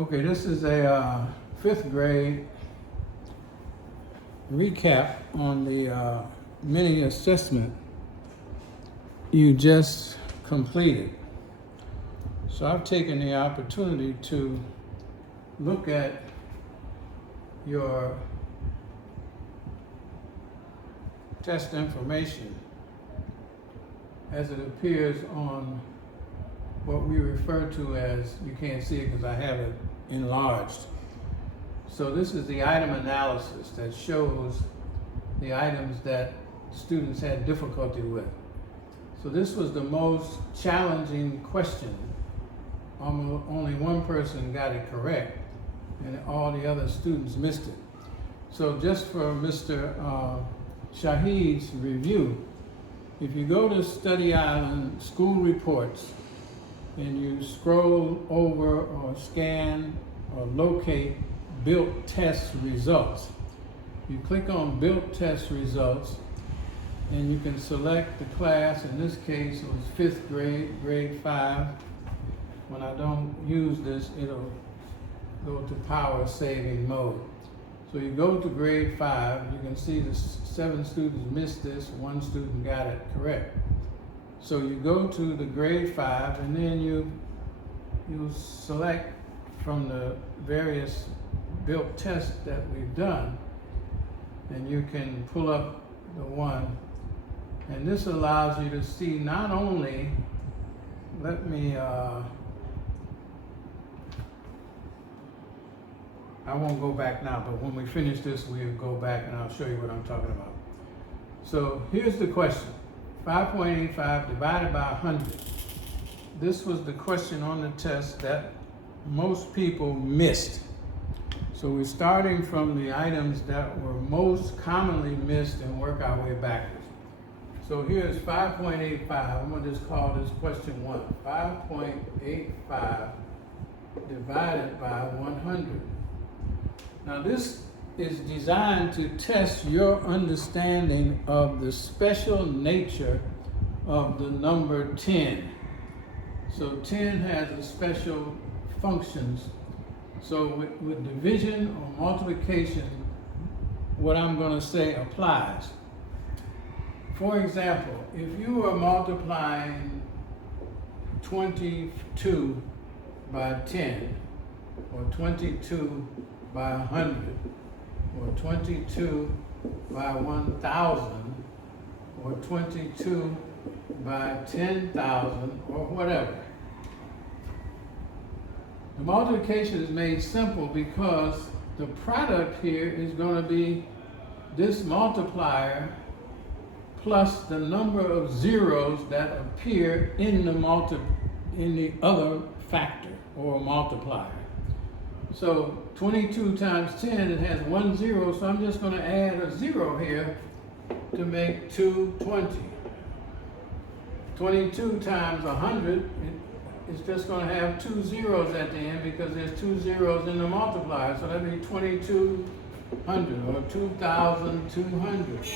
Okay, this is a fifth grade recap on the mini assessment you just completed. So I've taken the opportunity to look at your test information as it appears on what we refer to as, you can't see it because I have it enlarged. So this is the item analysis that shows the items that students had difficulty with. So this was the most challenging question. Only one person got it correct and all the other students missed it. So just for Mr. Shahid's review, if you go to Study Island School Reports and you scroll over or scan or locate built test results, you click on built test results and you can select the class. In this case, it was fifth grade, grade 5. When I don't use this, it'll go to power saving mode. So you go to grade 5, you can see the 7 students missed this, 1 student got it correct. So you go to the grade 5 and then you select from the various built tests that we've done, and you can pull up the one. And this allows you to see not only, I won't go back now, but when we finish this, we'll go back and I'll show you what I'm talking about. So here's the question. 5.85 divided by 100. This was the question on the test that most people missed. So we're starting from the items that were most commonly missed and work our way backwards. So here's 5.85. I'm going to just call this question 1. 5.85 divided by 100. Now this is designed to test your understanding of the special nature of the number 10. So 10 has a special functions. So with division or multiplication, what I'm going to say applies. For example, if you are multiplying 22 by 10, or 22 by 100, or 22 by 1,000, or 22 by 10,000, or whatever. The multiplication is made simple because the product here is going to be this multiplier plus the number of zeros that appear in the other factor or multiplier. So 22 times 10, it has 1 0, so I'm just going to add a 0 here to make 220. 22 times 100, it's just going to have 2 zeros at the end because there's 2 zeros in the multiplier. So that'd be 2200 or 2,200.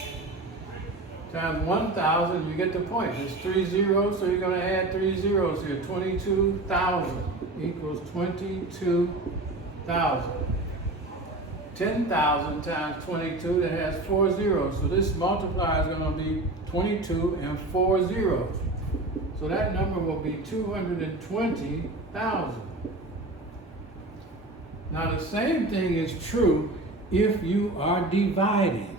Times 1,000, you get the point. There's 3 zeros, so you're going to add 3 zeros here. 22,000 equals 22,000. 10,000 times 22, that has 4 zeros. So this multiplier is going to be 22 and 4 zeros. So that number will be 220,000. Now the same thing is true if you are dividing.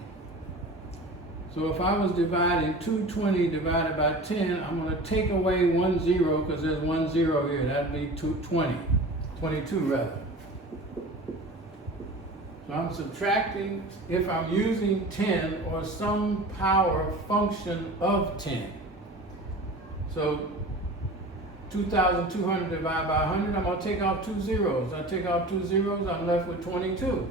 So if I was dividing 220 divided by 10, I'm going to take away 1 0 because there's 1 0 here. That'd be 220, 22 rather. So I'm subtracting if I'm using 10 or some power function of 10. So 2,200 divided by 100, I'm going to take off 2 zeros. I take off 2 zeros, I'm left with 22.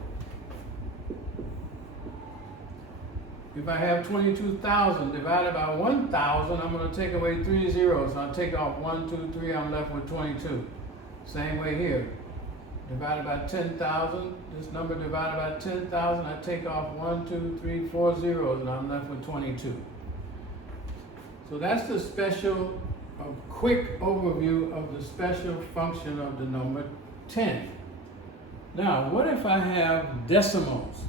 If I have 22,000 divided by 1,000, I'm going to take away 3 zeros. I'll take off 1, 2, 3, I'm left with 22. Same way here. Divided by 10,000, this number divided by 10,000, I take off 1, 2, 3, 4 zeros, and I'm left with 22. So that's the special, a quick overview of the special function of the number 10. Now, what if I have decimals?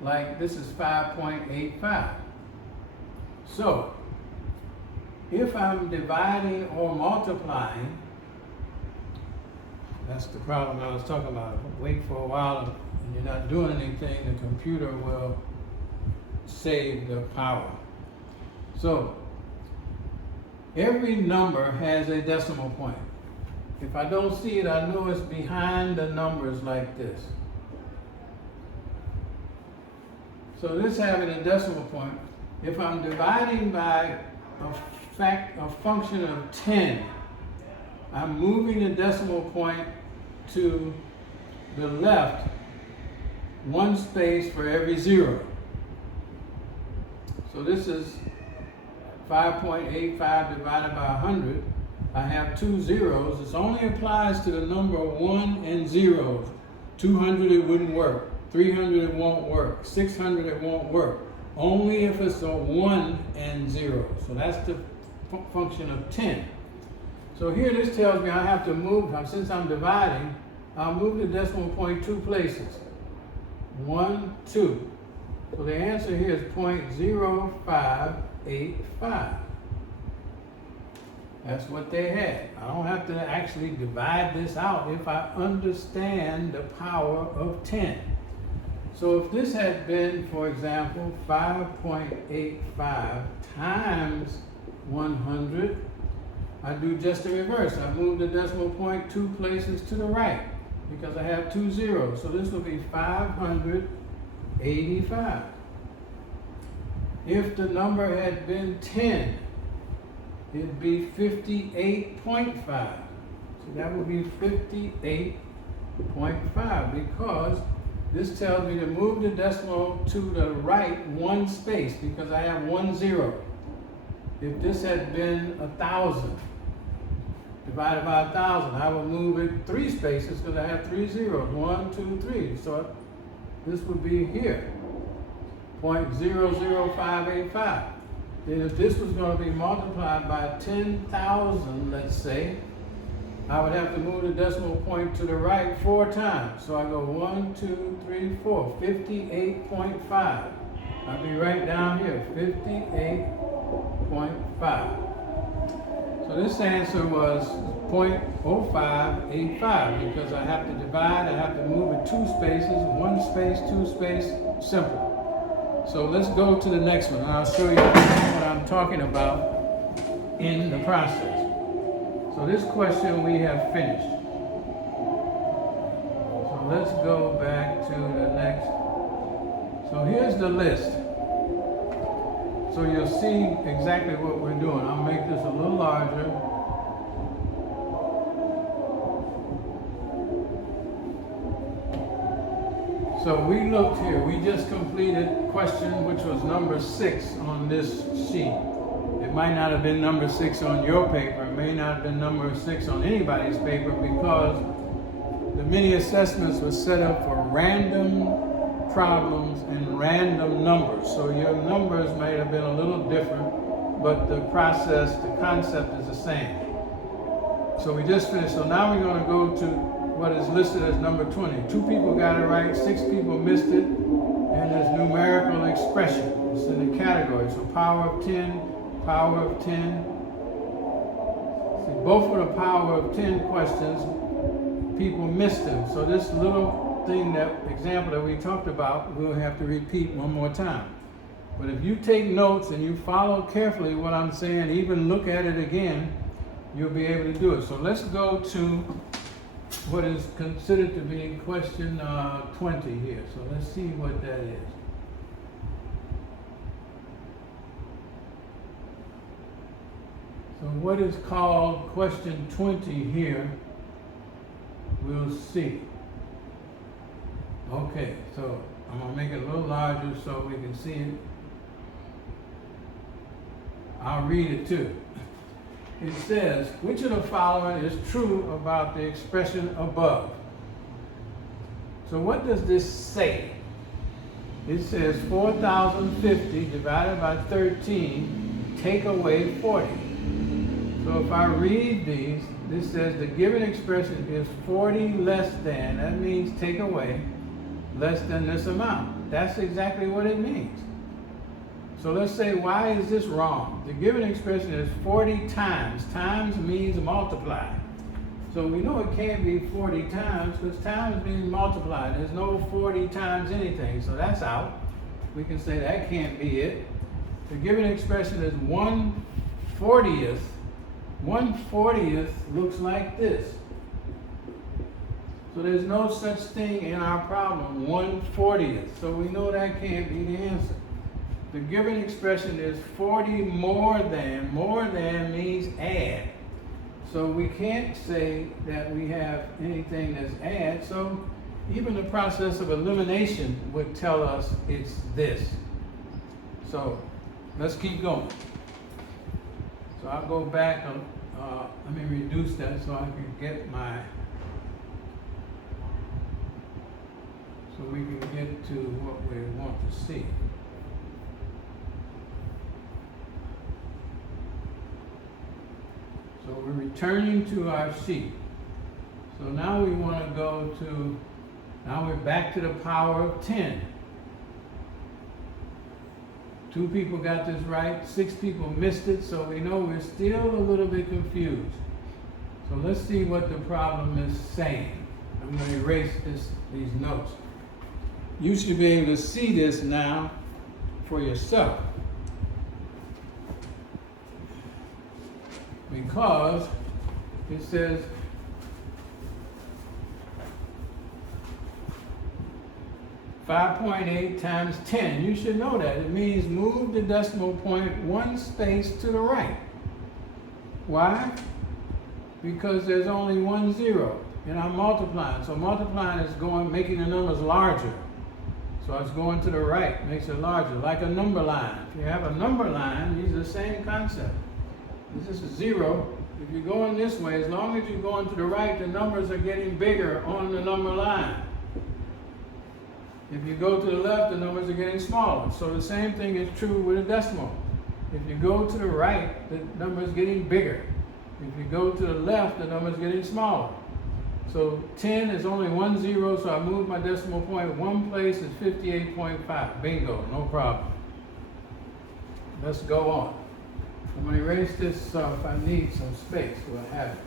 Like this is 5.85. So, if I'm dividing or multiplying, that's the problem I was talking about. Wait for a while and you're not doing anything, the computer will save the power. So, every number has a decimal point. If I don't see it, I know it's behind the numbers like this. So this having a decimal point, if I'm dividing by a function of 10, I'm moving the decimal point to the left one space for every zero. So this is 5.85 divided by 100. I have two zeros. This only applies to the number 1 and 0. 200 it wouldn't work. 300 it won't work. 600 it won't work. Only if it's a 1 and 0. So that's the function of 10. So here this tells me I have to move, since I'm dividing, I'll move the decimal point 2 places. 1, 2. So the answer here is 0.0585. That's what they had. I don't have to actually divide this out if I understand the power of 10. So if this had been, for example, 5.85 times 100, I do just the reverse. I move the decimal point 2 places to the right because I have two zeros. So this will be 585. If the number had been 10, it'd be 58.5. So that would be 58.5 because this tells me to move the decimal to the right one space because I have 1 0. If this had been 1,000 divided by 1,000, I would move it 3 spaces because I have 3 zeros. 1, 2, 3. So this would be here, 0.00585. Then if this was going to be multiplied by 10,000, let's say, I would have to move the decimal point to the right 4 times. So I go 1, 2, 3, 4, 58.5. I'll be right down here, 58.5. So this answer was 0.0585 because I have to divide, I have to move it 2 spaces, 1 space, 2 space, simple. So let's go to the next one and I'll show you what I'm talking about in the process. So this question we have finished. So let's go back to the next. So here's the list. So you'll see exactly what we're doing. I'll make this a little larger. So we looked here, we just completed question which was number 6 on this sheet. It might not have been number 6 on your paper, it may not have been number 6 on anybody's paper because the mini assessments were set up for random problems and random numbers. So your numbers may have been a little different, but the process, the concept is the same. So we just finished. So now we're going to go to what is listed as number 20. 2 people got it right, 6 people missed it, and there's numerical expression. It's in the category. So power of 10, power of 10. See, both of the power of 10 questions, people missed them. So this little thing, that example that we talked about, we'll have to repeat one more time. But if you take notes and you follow carefully what I'm saying, even look at it again, you'll be able to do it. So let's go to what is considered to be question 20 here. So let's see what that is. So what is called question 20 here, we'll see. Okay, so I'm going to make it a little larger so we can see it. I'll read it too. It says, which of the following is true about the expression above? So what does this say? It says 4,050 divided by 13, take away 40. So if I read these, this says the given expression is 40 less than, that means take away, less than this amount. That's exactly what it means. So let's say, why is this wrong? The given expression is 40 times. Times means multiply. So we know it can't be 40 times because times means multiply. There's no 40 times anything, so that's out. We can say that can't be it. The given expression is 1/40th. 1/40th looks like this. So there's no such thing in our problem, 1/40th. So we know that can't be the answer. The given expression is 40 more than. More than means add. So we can't say that we have anything that's add. So even the process of elimination would tell us it's this. So let's keep going. So I'll go back, let me reduce that so I can get so we can get to what we want to see. So we're returning to our sheet. So now we want to go to, now we're back to the power of 10. 2 people got this right, 6 people missed it, so we know we're still a little bit confused. So let's see what the problem is saying. I'm going to erase these notes. You should be able to see this now for yourself. Because it says (5.8) times 10. You should know that. It means move the decimal point 1 space to the right. Why? Because there's only 1 0, and I'm multiplying. So multiplying is making the numbers larger. So it's going to the right, makes it larger, like a number line. If you have a number line, use the same concept. This is 0. If you're going this way, as long as you're going to the right, the numbers are getting bigger on the number line. If you go to the left, the numbers are getting smaller. So the same thing is true with a decimal. If you go to the right, the number is getting bigger. If you go to the left, the number is getting smaller. So 10 is only 1 0, so I move my decimal point 1 place, is 58.5. Bingo, no problem. Let's go on. I'm going to erase this so if I need some space, we'll have it.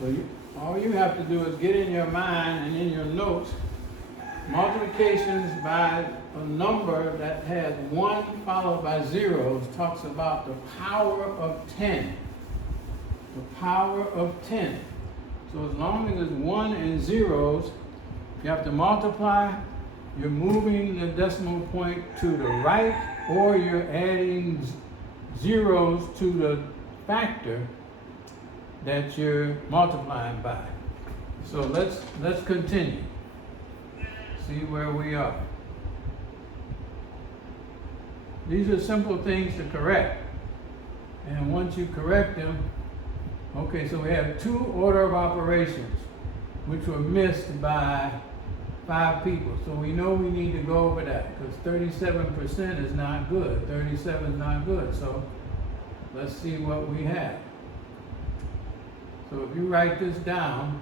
So all you have to do is get in your mind and in your notes, multiplications by a number that has 1 followed by zeros talks about the power of 10. The power of 10. So as long as it's 1 and zeros, you have to multiply, you're moving the decimal point to the right, or you're adding zeros to the factor that you're multiplying by. So let's continue. See where we are. These are simple things to correct. And once you correct them, okay, so we have 2 order of operations, which were missed by 5 people. So we know we need to go over that, because 37% is not good. 37 is not good. So let's see what we have. So if you write this down,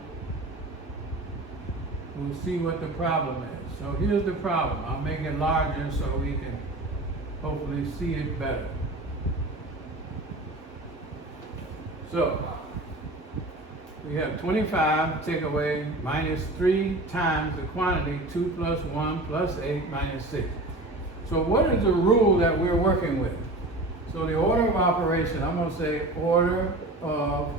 we'll see what the problem is. So here's the problem. I'll make it larger so we can hopefully see it better. So we have 25, take away, minus 3 times the quantity, 2 plus 1 plus 8 minus 6. So what is the rule that we're working with? So the order of operation, I'm going to say order of,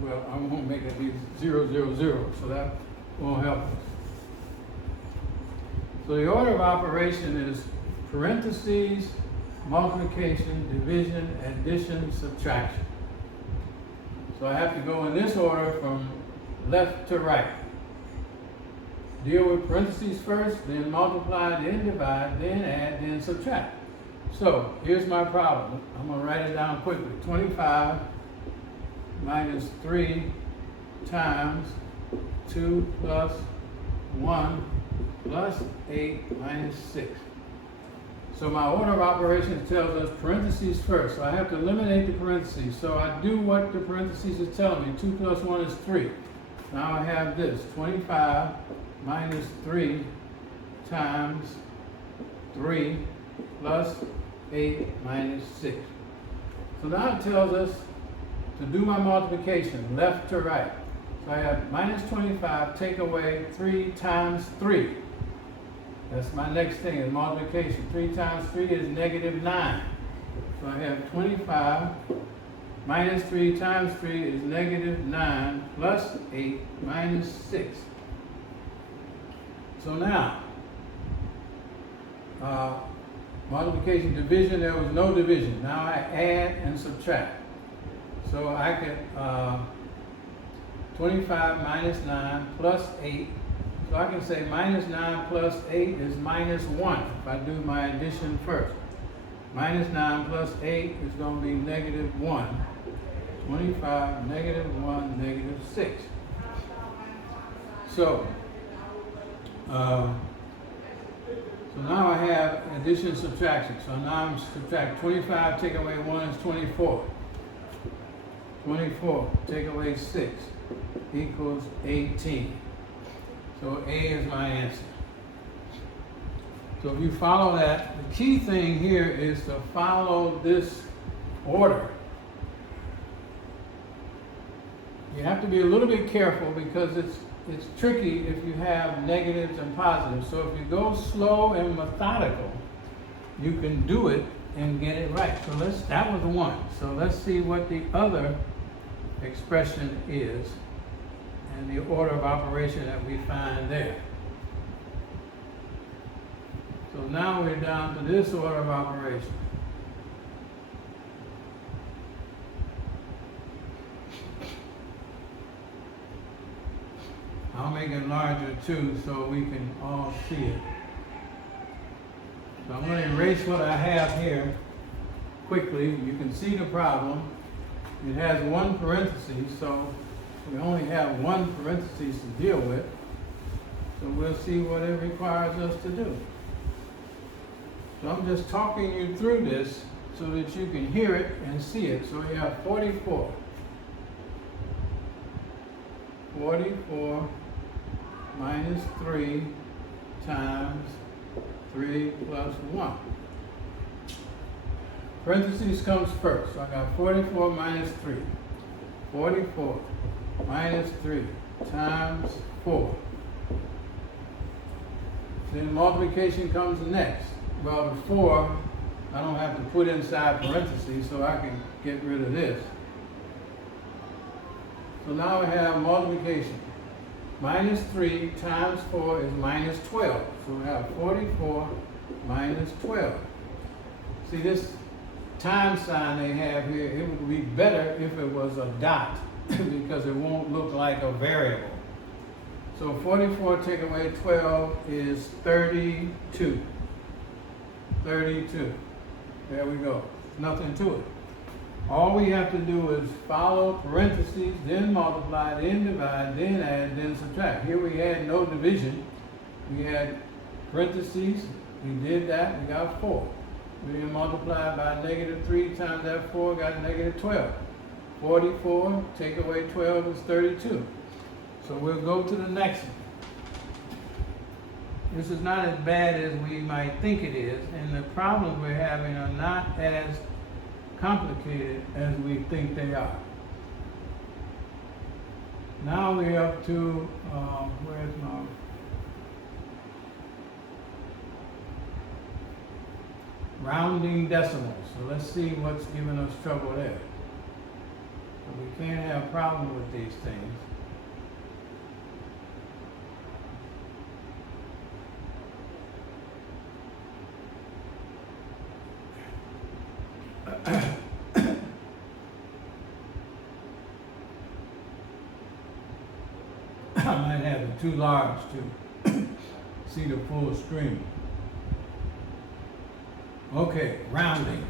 well, I won't make it be 0, 0, 0, so that won't help us. So the order of operation is parentheses, multiplication, division, addition, subtraction. So I have to go in this order from left to right. Deal with parentheses first, then multiply, then divide, then add, then subtract. So here's my problem. I'm going to write it down quickly. 25 minus 3 times 2 plus 1 plus 8 minus 6. So my order of operations tells us parentheses first. So I have to eliminate the parentheses. So I do what the parentheses is telling me. 2 plus 1 is 3. Now I have this, 25 minus 3 times 3 plus 8 minus 6. So now it tells us to do my multiplication, left to right. So I have minus 25, take away 3 times 3. That's my next thing, is multiplication. 3 times 3 is negative 9. So I have 25 minus 3 times 3 is negative 9 plus 8 minus 6. So now, multiplication, division, there was no division. Now I add and subtract. So I could, 25 minus 9 plus 8. So I can say minus 9 plus 8 is minus 1 if I do my addition first. Minus 9 plus 8 is going to be negative 1. 25, negative 1, negative 6. So now I have addition and subtraction. So now I'm subtract 25, take away 1 is 24. 24, take away 6 equals 18. So A is my answer. So if you follow that, the key thing here is to follow this order. You have to be a little bit careful because it's tricky if you have negatives and positives. So if you go slow and methodical, you can do it and get it right. So that was one. So let's see what the other expression is and the order of operation that we find there. So now we're down to this order of operation. I'll make it larger too so we can all see it. So I'm going to erase what I have here quickly. You can see the problem. It has one parenthesis, so we only have one parenthesis to deal with. So we'll see what it requires us to do. So I'm just talking you through this so that you can hear it and see it. So we have 44. 44 minus 3 times 3 plus 1. Parentheses comes first. So I got 44 minus 3. 44 minus 3 times 4. Then multiplication comes next. Well, the 4, I don't have to put inside parentheses, so I can get rid of this. So now we have multiplication. Minus 3 times 4 is minus 12. So we have 44 minus 12. See this time sign they have here, it would be better if it was a dot because it won't look like a variable. So 44 take away 12 is 32. 32. There we go. Nothing to it. All we have to do is follow parentheses, then multiply, then divide, then add, then subtract. Here we had no division. We had parentheses. We did that. We got 4. We then multiplied by negative 3 times that 4, got negative 12. 44, take away 12 is 32. So we'll go to the next one. This is not as bad as we might think it is, and the problems we're having are not as complicated as we think they are. Now we're up to, where's my, rounding decimals. So let's see what's giving us trouble there. So we can't have problems with these things. I might have it too large to see the full screen. Okay, rounding.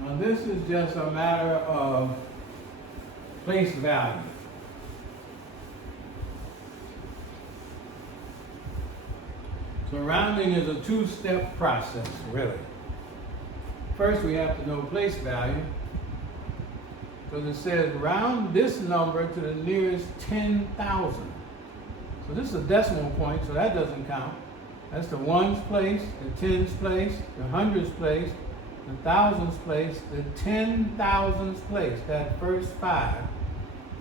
Now this is just a matter of place value. So rounding is a two-step process, really. First, we have to know place value, because it says round this number to the nearest 10,000. So this is a decimal point, so that doesn't count. That's the ones place, the tens place, the hundreds place, the thousands place, the 10,000s place. That first 5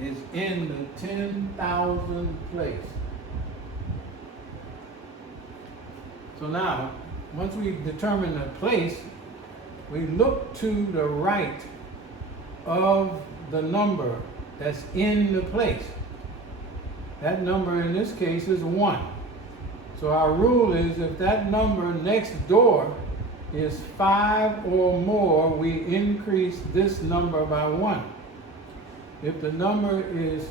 is in the 10,000 place. So now, once we determine the place, we look to the right of the number that's in the place. That number in this case is 1. So our rule is if that number next door is 5 or more, we increase this number by 1. If the number is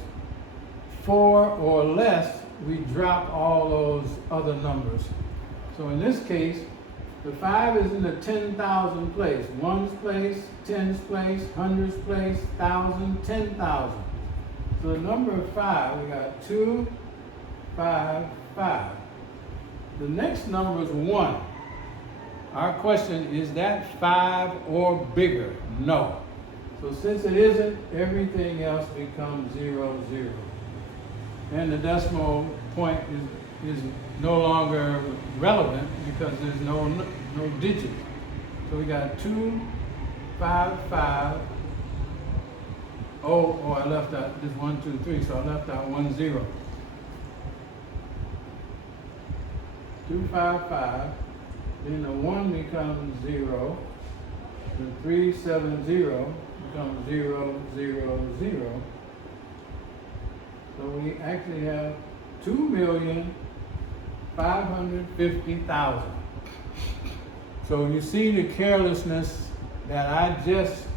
4 or less, we drop all those other numbers. So in this case, the 5 is in the 10,000 place. Ones place, tens place, hundreds place, thousand, 10,000. So the number of 5, we got 2, 5, 5. The next number is 1. Our question, is that 5 or bigger? No. So since it isn't, everything else becomes 0, 0. And the decimal point is no longer relevant because there's no digit. So we got 2, 5, 5. Oh, I left out this 1, 2, 3, so I left out 1, 0. 2, 5, 5. Then the 1 becomes 0. The 3, 7, 0 becomes 0, 0, 0. So we actually have 2,550,000. So you see the carelessness that I just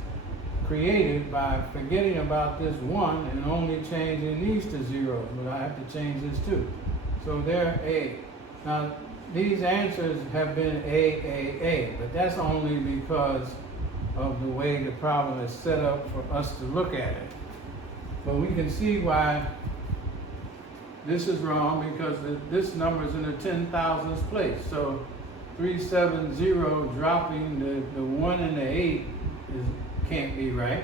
created by forgetting about this 1 and only changing these to zeros, but I have to change this too. So they're A. Now, these answers have been A, but that's only because of the way the problem is set up for us to look at it. But we can see why this is wrong, because this number is in the 10,000th place. So 370 dropping the 1 and the 8 can't be right.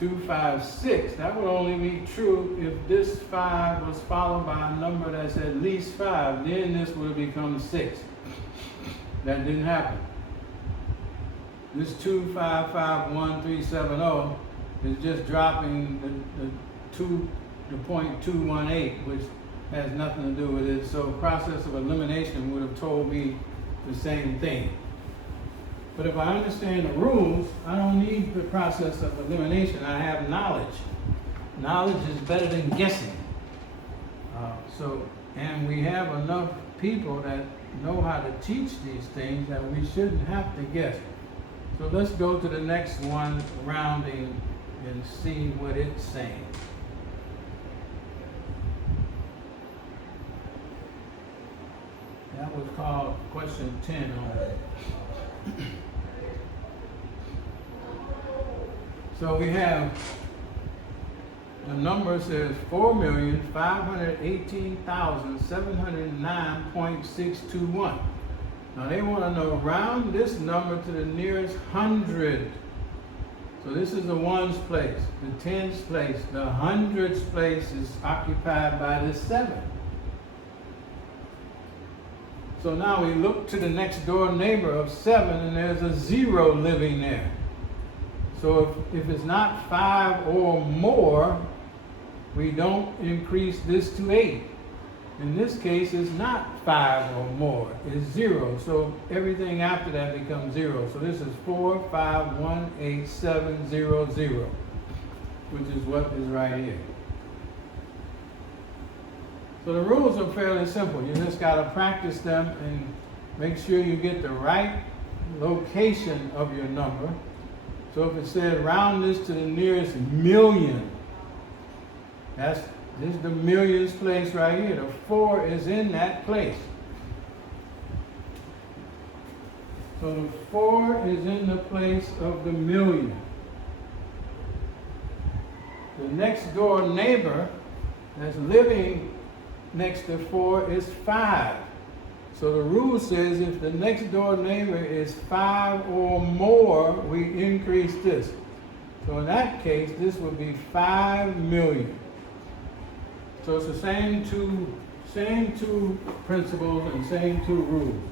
256, that would only be true if this 5 was followed by a number that's at least 5. Then this would have become 6. That didn't happen. This 2551370 is just dropping the point 218, which has nothing to do with it. So process of elimination would have told me the same thing. But if I understand the rules, I don't need the process of elimination. I have knowledge. Knowledge is better than guessing. And we have enough people that know how to teach these things that we shouldn't have to guess. So let's go to the next one, rounding, and see what it's saying. That was called question 10 already. So we have, the number says 4,518,709.621. Now they want to know, round this number to the nearest 100. So this is the ones place, the tens place, the hundreds place is occupied by this 7. So now we look to the next door neighbor of 7 and there's a 0 living there. So if it's not 5 or more, we don't increase this to 8. In this case, it's not 5 or more, it's 0. So everything after that becomes 0. So this is 4518700, which is what is right here. So the rules are fairly simple. You just got to practice them and make sure you get the right location of your number. So if it said round this to the nearest million, this is the millions place right here. The 4 is in that place. So the 4 is in the place of the million. The next door neighbor that's living next to 4 is 5. So the rule says if the next door neighbor is 5 or more, we increase this. So in that case, this would be 5 million. So it's the same two principles and same two rules.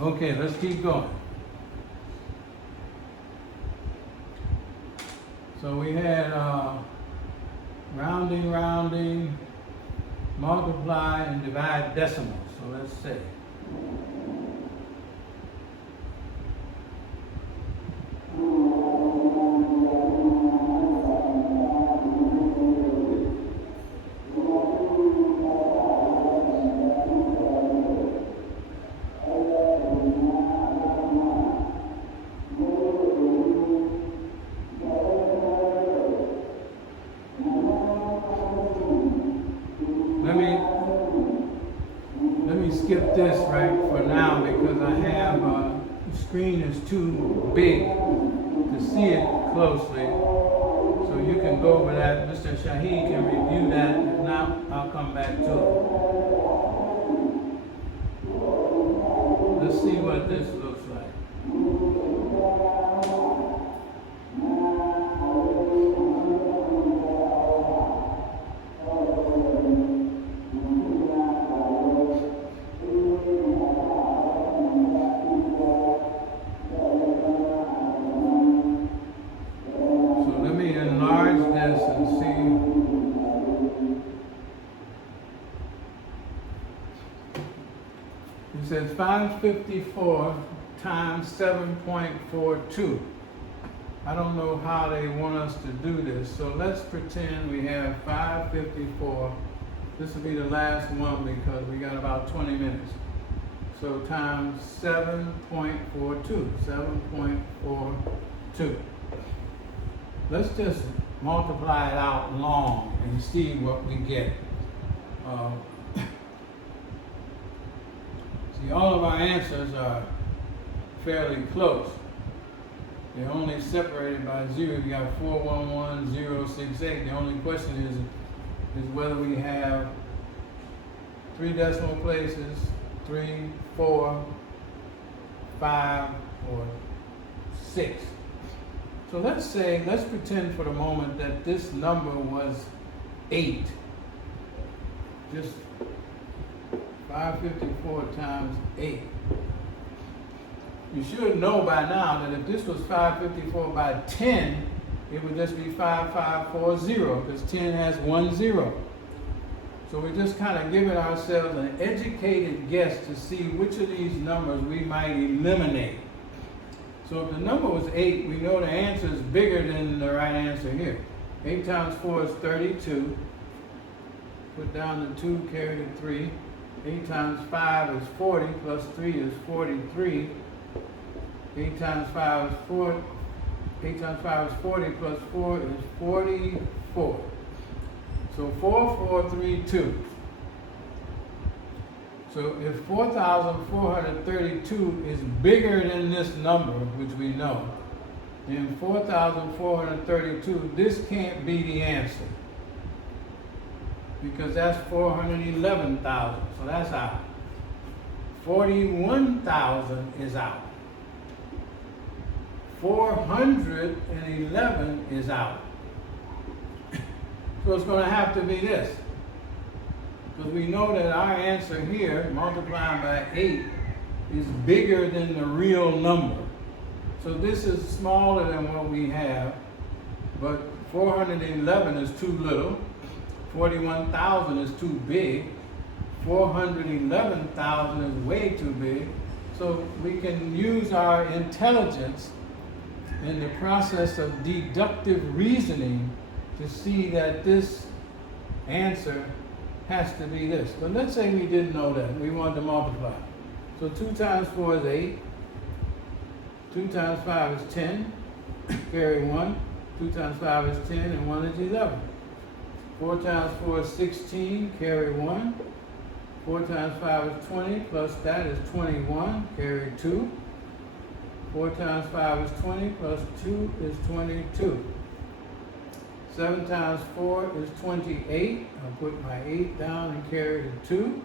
Okay, let's keep going. So we had rounding, multiply and divide decimals. So let's say. Let me skip this right for now because I have the screen is too big to see it closely. So you can go over that. Mr. Shaheen can review that. If not, I'll come back to it. Let's see what this looks like. It says 554 times 7.42. I don't know how they want us to do this, so let's pretend we have 554. This will be the last one because we got about 20 minutes. So times 7.42, 7.42. Let's just multiply it out long and see what we get. See, all of our answers are fairly close. They're only separated by 0. You got 411068. The only question is whether we have 3 decimal places, 3, 4, 5, or 6. So let's pretend for the moment that this number was 8. Just 554 times 8. You should know by now that if this was 554 by 10, it would just be 5540 because 10 has 1 0. So we're just kind of giving ourselves an educated guess to see which of these numbers we might eliminate. So if the number was 8, we know the answer is bigger than the right answer here. 8 times 4 is 32. Put down the 2, carry the 3. 8 times 5 is 40, plus 3 is 43. 8 times 5 is 4. 8 times 5 is 40, plus 4 is 44. So 4432. So if 4,432 is bigger than this number, which we know, then 4,432, this can't be the answer. Because that's 411,000, so that's out. 41,000 is out. 411 is out. So it's going to have to be this. Because we know that our answer here, multiplied by 8, is bigger than the real number. So this is smaller than what we have, but 411 is too little. 41,000 is too big. 411,000 is way too big. So we can use our intelligence in the process of deductive reasoning to see that this answer has to be this. But let's say we didn't know that. We wanted to multiply. So 2 times 4 is 8. 2 times 5 is 10. Carry 1. 2 times 5 is 10, and 1 is 11. 4 times 4 is 16. Carry 1. 4 times 5 is 20. Plus that is 21. Carry 2. 4 times 5 is 20. Plus 2 is 22. 7 times 4 is 28. I'll put my 8 down and carry the 2.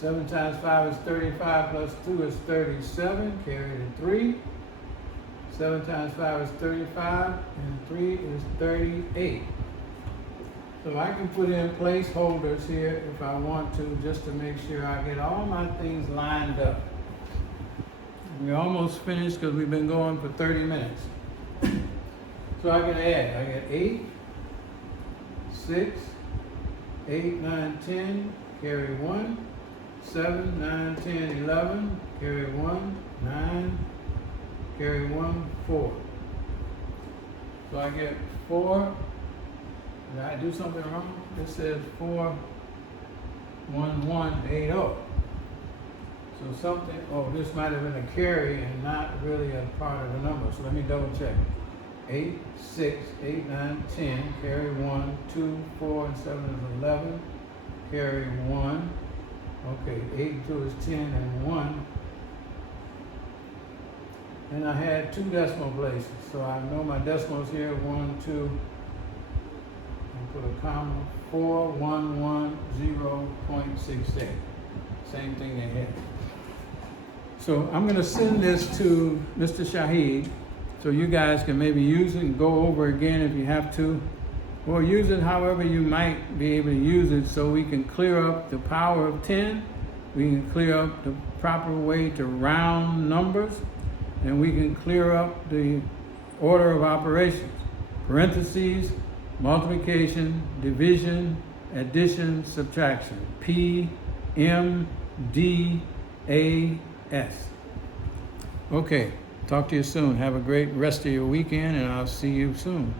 7 times 5 is 35 plus 2 is 37, carry the 3. 7 times 5 is 35, and 3 is 38. So I can put in placeholders here if I want to, just to make sure I get all my things lined up. We're almost finished because we've been going for 30 minutes. So I can add. I get 8, 6, 8, 9, 10, carry 1. 7, 9, 10, 11, carry 1, 9, carry 1, 4. So I get 4. Did I do something wrong? This says 4, 1, 1, 8, 0. So something, this might have been a carry and not really a part of the number. So let me double check. 8, 6, 8, 9, 10, carry 1, 2, 4, and 7 is 11, carry 1. Okay, 8 and 2 is 10 and 1. And I had 2 decimal places. So I know my decimals here, 1, 2, and put a comma, 4, 1, 1, 0.68. Same thing they had. So I'm gonna send this to Mr. Shahid, so you guys can maybe use it and go over again if you have to, or use it however you might be able to use it, so we can clear up the power of 10, we can clear up the proper way to round numbers, and we can clear up the order of operations. Parentheses, multiplication, division, addition, subtraction. P, M, D, A, S. Okay, talk to you soon. Have a great rest of your weekend, and I'll see you soon.